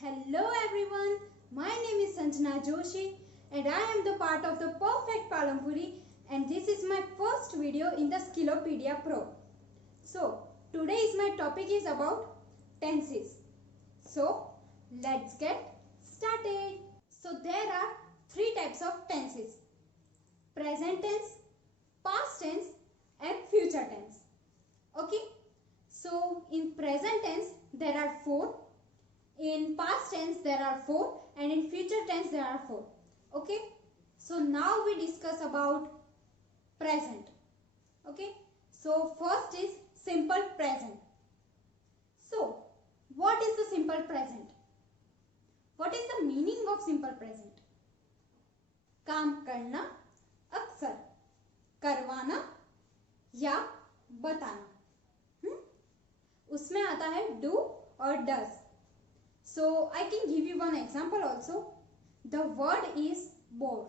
Hello everyone, my name is Sanjana Joshi and I am the part of the Perfect Palampuri and this is my first video in the Skillopedia Pro. So today's my topic is about tenses. So let's get started. So there are three types of tenses: present tense, past tense and future tense. Okay, so in present tense there are four. In past tense there are four and in future tense there are four. Okay, so now we discuss about present. Okay, so first is simple present. So what is the simple present? What is the meaning of simple present? काम करना, अक्सर करवाना या बताना. उसमें आता है do और does. So I can give you one example also. The word is bore.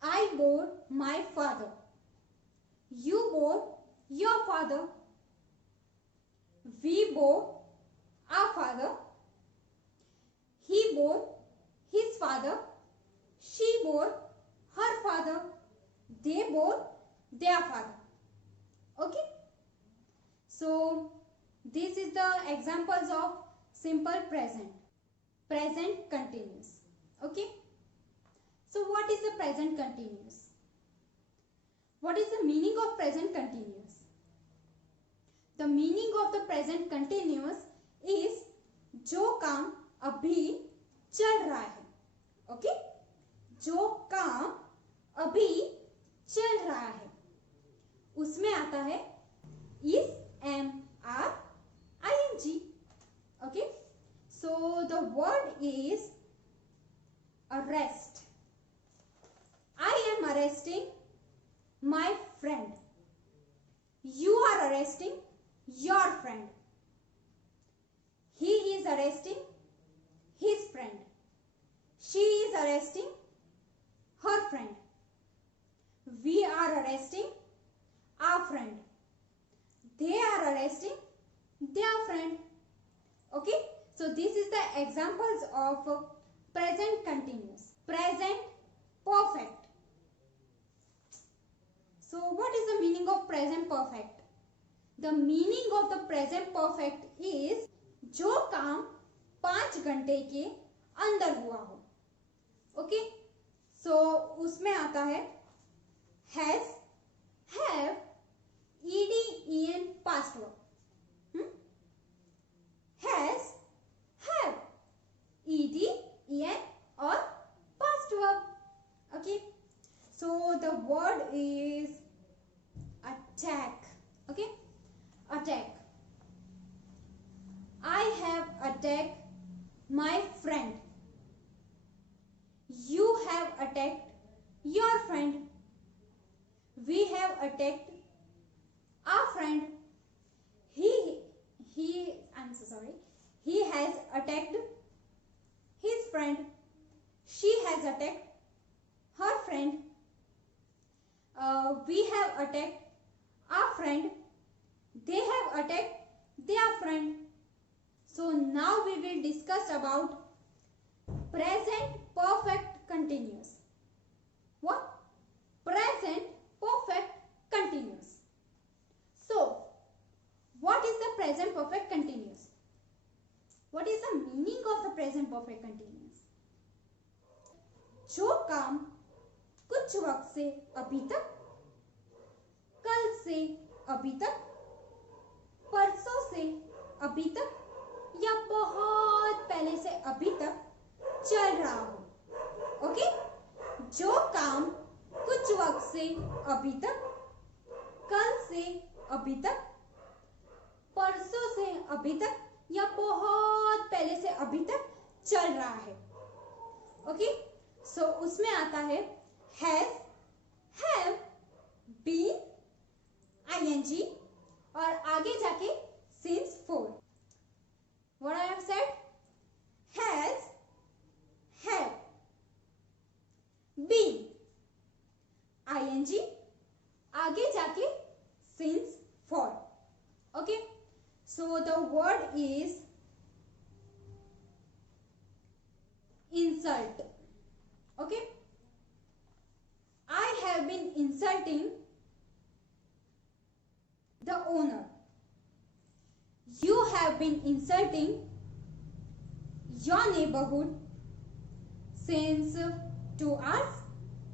I bore my father. You bore your father. We bore our father. He bore his father. She bore her father. They bore their father. Okay. So this is the examples of simple present. Present continuous. Okay. So what is the present continuous? What is the meaning of present continuous? The meaning of the present continuous is जो काम अभी चल रहा है. Okay. जो काम अभी चल रहा है उसमें आता है is, am, are, ing. Okay, so the word is arrest. I am arresting my friend. You are arresting your friend. He is arresting his friend. She is arresting her friend. We are arresting our friend. They are arresting their friend. Okay, so this is the examples of present continuous. Present perfect. So what is the meaning of present perfect? The meaning of the present perfect is जो काम 5 घंटे के अंदर हुआ हो. Okay, so उसमें आता है has, have, ed, en past verb. Has, have, ed, en or past verb. Okay, so the word is attack. Okay, attack. I have attacked my friend. You have attacked your friend. We have attacked our friend. He has attacked his friend. She has attacked her friend. We have attacked our friend. They have attacked their friend. So now we will discuss about present perfect continuous. What? Present perfect continuous. So what is the present perfect continuous? What is the meaning of the present perfect continuous? जो काम कुछ वक्त से अभी तक, कल से अभी तक, परसों से अभी तक या बहुत पहले से अभी तक चल रहा हो. ओके, जो काम कुछ वक्त से अभी तक, कल से अभी तक, परसों से अभी तक या बहुत पहले से अभी तक चल रहा है. ओके, सो उसमें आता है has, have, been, ing और आगे जाके since for. What I have said? Has, have, been, ing आगे जाके since for. Okay, so the word is insult. Okay, I have been insulting the owner. You have been insulting your neighborhood since 2 hours.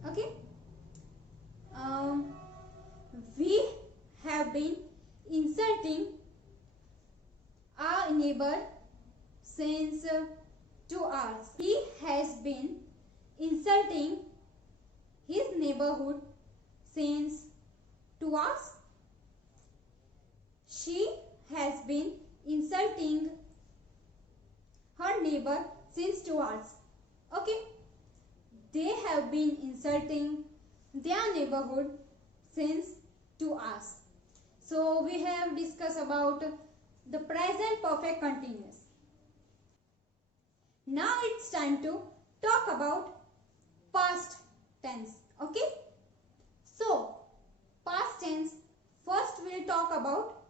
Okay, we have been insulting our neighbor since 2 hours. He has been insulting his neighborhood since 2 hours. She has been insulting her neighbor since 2 hours. Okay, they have been insulting their neighborhood since 2 hours. So we have discussed about the present perfect continuous. Now it's time to talk about past tense. Okay, so past tense, first we'll talk about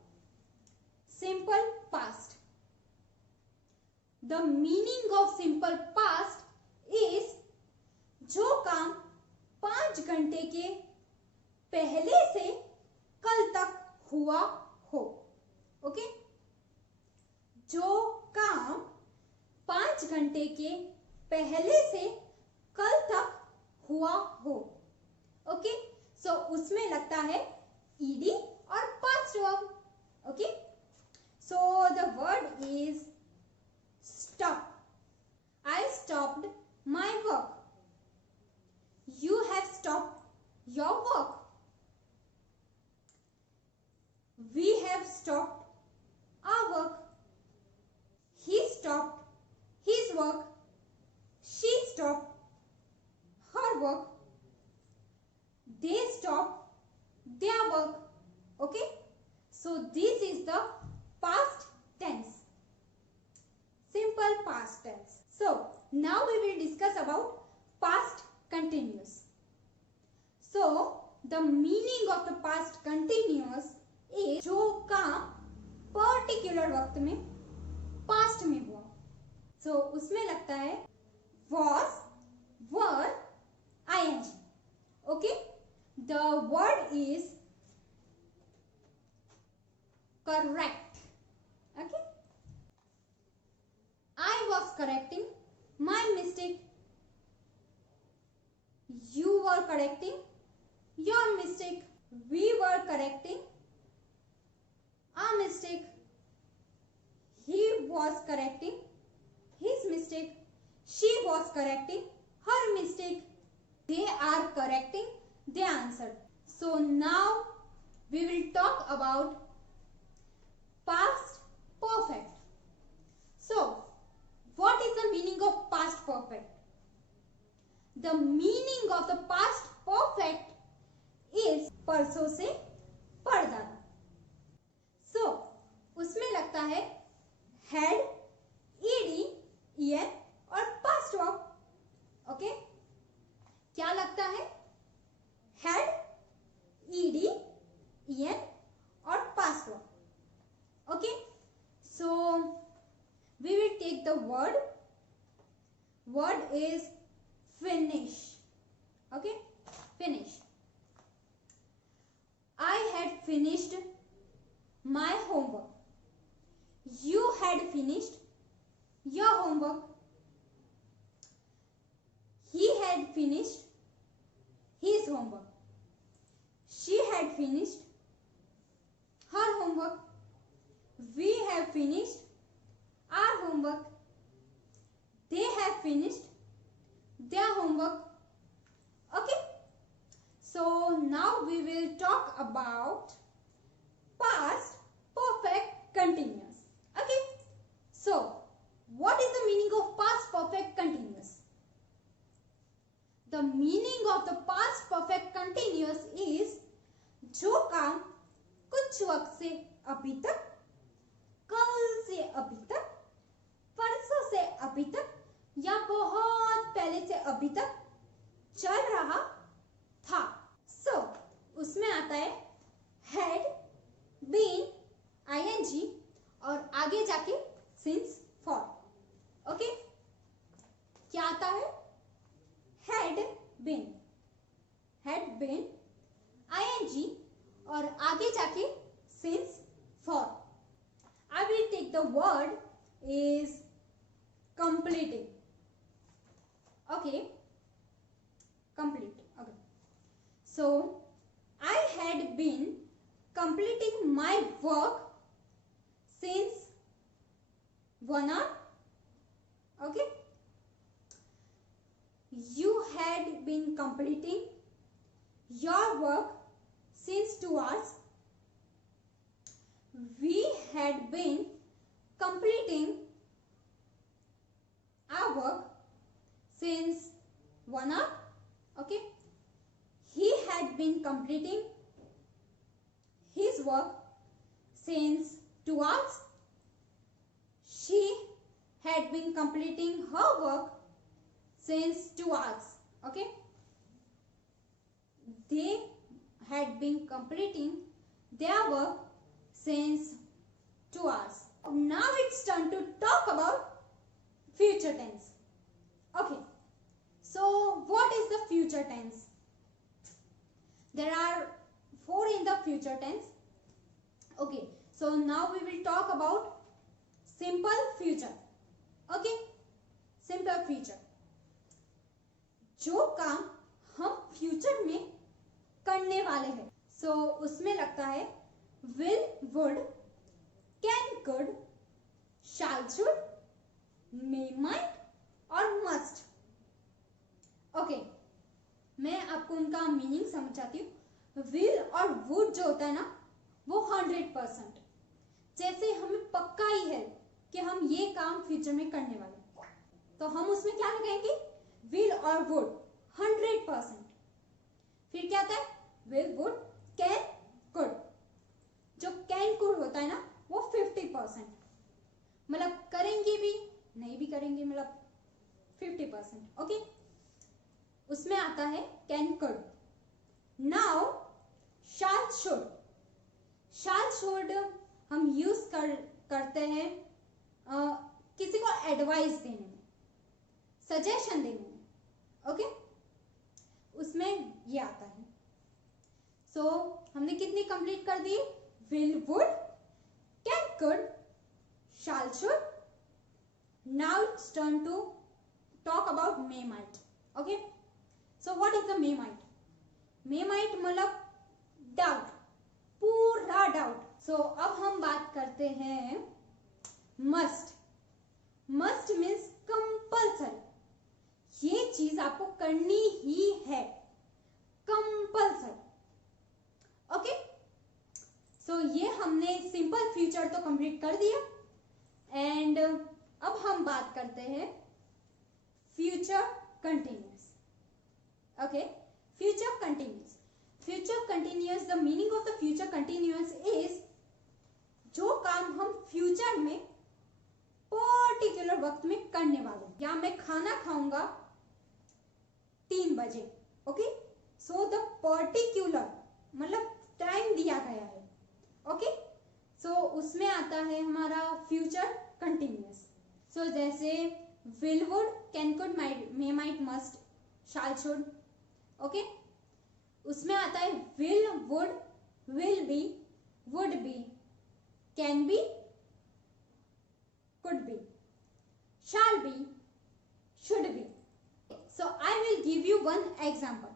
simple past. The meaning of simple past is जो काम 5 घंटे के पहले से कल तक हुआ हो. ओके, जो काम 5 घंटे के पहले से कल तक हुआ हो. ओके, सो उसमें लगता है ईडी और past verb. Okay, so the word is stop. I stopped my work. You have stopped your work. We have stopped our work. He stopped his work. She stopped her work. They stopped their work. Okay, so this is the past tense. Simple past tense. So now we will discuss about past continuous. So the meaning of the past continuous is जो काम particular वक्त में past में हुआ. So उसमें लगता है was, were, ing. Okay, the word is correct. Okay, I was correcting my mistake. You were correcting your mistake. We were correcting our mistake. He was correcting his mistake. She was correcting her mistake. They are correcting their answer. So now we will talk about past perfect. So what is the meaning of past perfect? The meaning of the past perfect is परसों से पढ़ जाना. So उसमें लगता है had, ed, en और past verb. Okay, क्या लगता है? had, ed, en और past verb. Okay, so we will take the word. Word is finish. Okay, finish. I had finished my homework. You had finished your homework. He had finished his homework. She had finished her homework. We have finished our homework. They have finished their homework. Okay, so now we will talk about past perfect continuous. Okay, so what is the meaning of past perfect continuous? The meaning of the past perfect continuous is जो काम कुछ वक्त से अभी तक, कल से अभी तक, परसों से अभी तक या बहुत पहले से अभी तक चल रहा था. So उसमें आता है had, been, ing और आगे जाके since, for. ओके, क्या आता been, ing और आगे जाके since, for. I will take the word is completing. Okay, complete. Okay, so I had been completing my work since 1 hour. Okay, you had been completing your work since 2 hours. We had been completing our work since 1 hour. Okay, he had been completing his work since 2 hours. She had been completing her work since 2 hours. Okay, they had been completing their work since 2 hours. Now it's turn to talk about future tense. Okay, so what is the future tense? There are 4 in the future tense. Okay, so now we will talk about simple future. Okay, simple future. जो काम हम future में करने वाले हैं, सो उसमें लगता है will, would, can, could, shall, should, may, might और must. ओके, मैं आपको उनका मीनिंग समझाती हूँ. will और would जो होता है ना, वो 100%, जैसे हमें पक्का ही है कि हम ये काम फ्यूचर में करने वाले हैं, तो हम उसमें क्या लगाएंगे? will और would 100%. फिर क्या आता है? will, would, can, could. जो can, could होता है ना, वो 50%, मतलब करेंगे भी नहीं भी करेंगे, मतलब 50%. ओके, उसमें आता है can, could. Now shall, should. shall, should हम यूज करते हैं किसी को एडवाइस देने में, सजेशन देने में. ओके, उसमें ये आता है. सो हमने कितनी कंप्लीट कर दी? will, would, can, could, shall, should. Now it's turn to talk about may, might. Okay, so what is the may, might? may, might मतलब डाउट, पूरा डाउट. सो अब हम बात करते हैं मस्ट. Must means compulsory. ये चीज आपको करनी ही है, कंपल्सरी. ओके, सो ये हमने सिंपल फ्यूचर तो कंप्लीट कर दिया. एंड अब हम बात करते हैं future continuous. Okay, future continuous. Future continuous, the meaning of the future continuous is जो काम हम फ्यूचर में पर्टिकुलर वक्त में करने वाले हैं. या मैं खाना खाऊंगा 3 बजे. ओके, सो द पर्टिकुलर मतलब टाइम दिया गया है. ओके, सो उसमें आता है हमारा फ्यूचर कंटिन्यूअस. सो जैसे will, would, can, could, may, might, must, shall, should. Okay, उसमें आता है will, would, will be, would be, can be, could be, shall be, should be. So I will give you one example.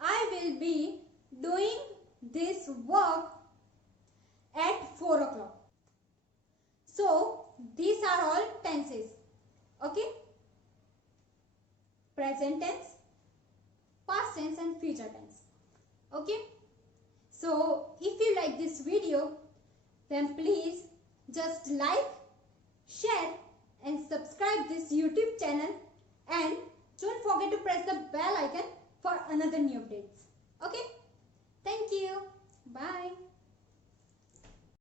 I will be doing this work at 4 o'clock. So these are all tenses. Okay, present tense, past tense and future tense. Okay, so if you like this video, then please just like, share and subscribe this YouTube channel, and don't forget to press the bell icon for another new updates. Okay, thank you. Bye.